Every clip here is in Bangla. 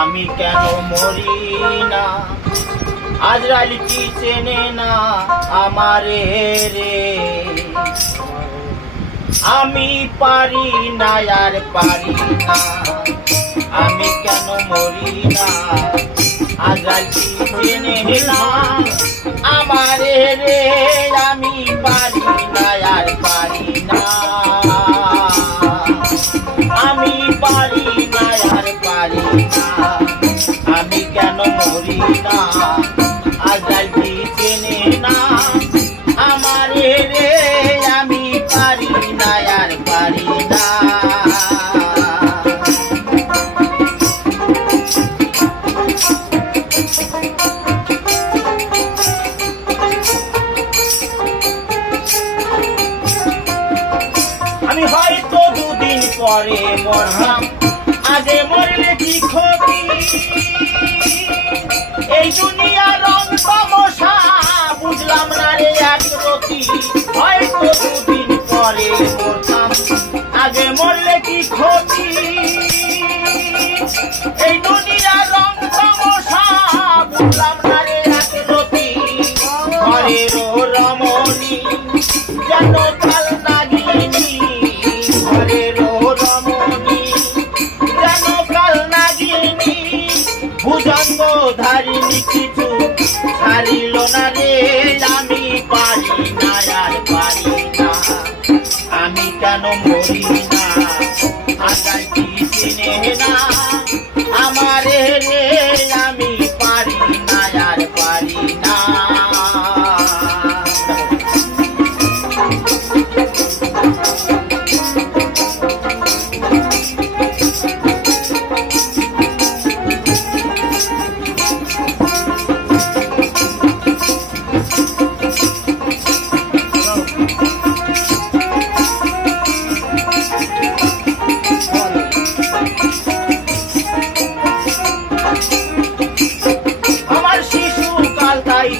আমি কেন মরি না, আজরাইল কি চেনে না আমারে রে। আমি পারি না আর পারি না, আমি কেন মরি না, আজরাইল কি চেনে না আমারে রে। আমি পারি না আর পারি না, আমি পারি না আর পারি না, আমি কেন মরি না, আজরাইল কি চেনে না আমারে রে। আমি পারি না আর পারি না। আমি হয়তো দুদিন পরে মরলাম, আগে মরলে কি ক্ষতি। এই দুনিয়ার রং তামাশা বুঝলাম না রে এক রতি। হয়তো দুদিন পরে মরতাম, আগে মরলে কি ক্ষতি। এই দুনিয়ার রং তামাশা বুঝলাম না রে এক রতি। ঘরের রমণী যেন কাল নাগিনী, ঘরের রমণী যেন কাল নাগিনী। ভুজঙ্গ ধারিণী কিছু ছাড়িল না রে। আমি পারি না আর পারি না, আমি কেন মরি না, আজরাইল কি চিনে না আমারে রে। আমি পারি না আর পারি না।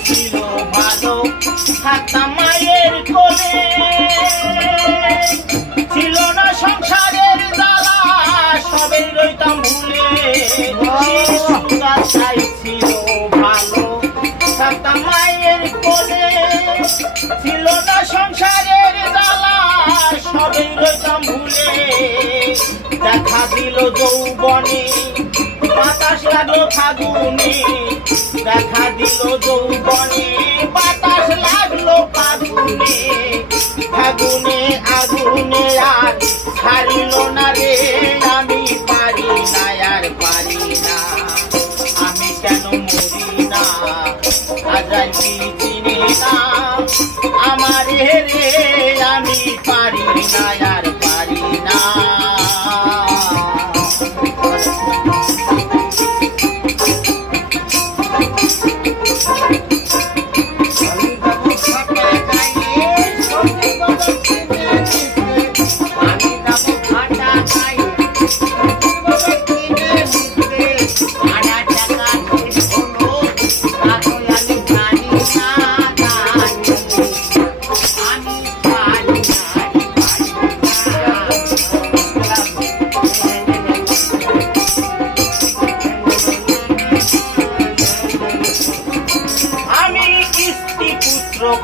ছিল ভালো, থাকতাম মায়ের কোলে, ছিল না সংসারের জ্বালা, সবে রইতাম ভুলে। শিশুকালটাই ছিল ভালো, থাকতাম মায়ের কোলে, ছিল না সংসারের জ্বালা, সবে রইতাম ভুলে। দেখা দিল যৌবনে, বাতাস লাগলো ফাগুনে, দেখা দিল যৌবনে, বাতাস লাগলো ফাগুনে। ফাগুনে আগুনে আর ছাড়িল না রে। আমি পারি না আর পারি না, আমি কেন মরি না, আজরাইল কি চিনে না আমারে রে। আমি পারি না আর পারি না।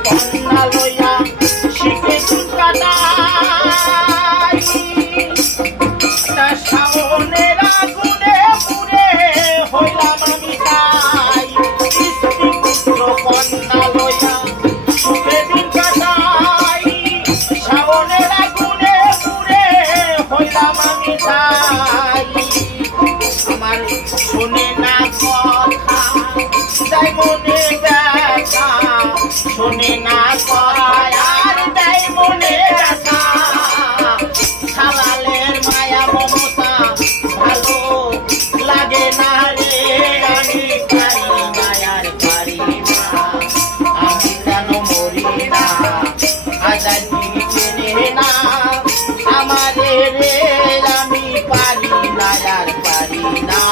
কন্যা লইয়া শিখে চুল কাটাই, শাওনের আগুনে পুড়ে হইলাম আমি তাই। স্ত্রী পুত্র কন্যা লইয়া সুখে দিন কাটাই, শাওনের আগুনে পুড়ে হইলাম আমি তাই। আমার শোনে না কথা, তাই মনে ব্যথা, শোনে না কয় আর দেয় মনে ব্যথা। সালালের মায়া মমতা ভালো লাগে না রে। আমি পারি না আর পারি না, আমি কেন মরি না, আজরাইল কি চেনে না আমারে রে। আমি পারি না আর পারি না।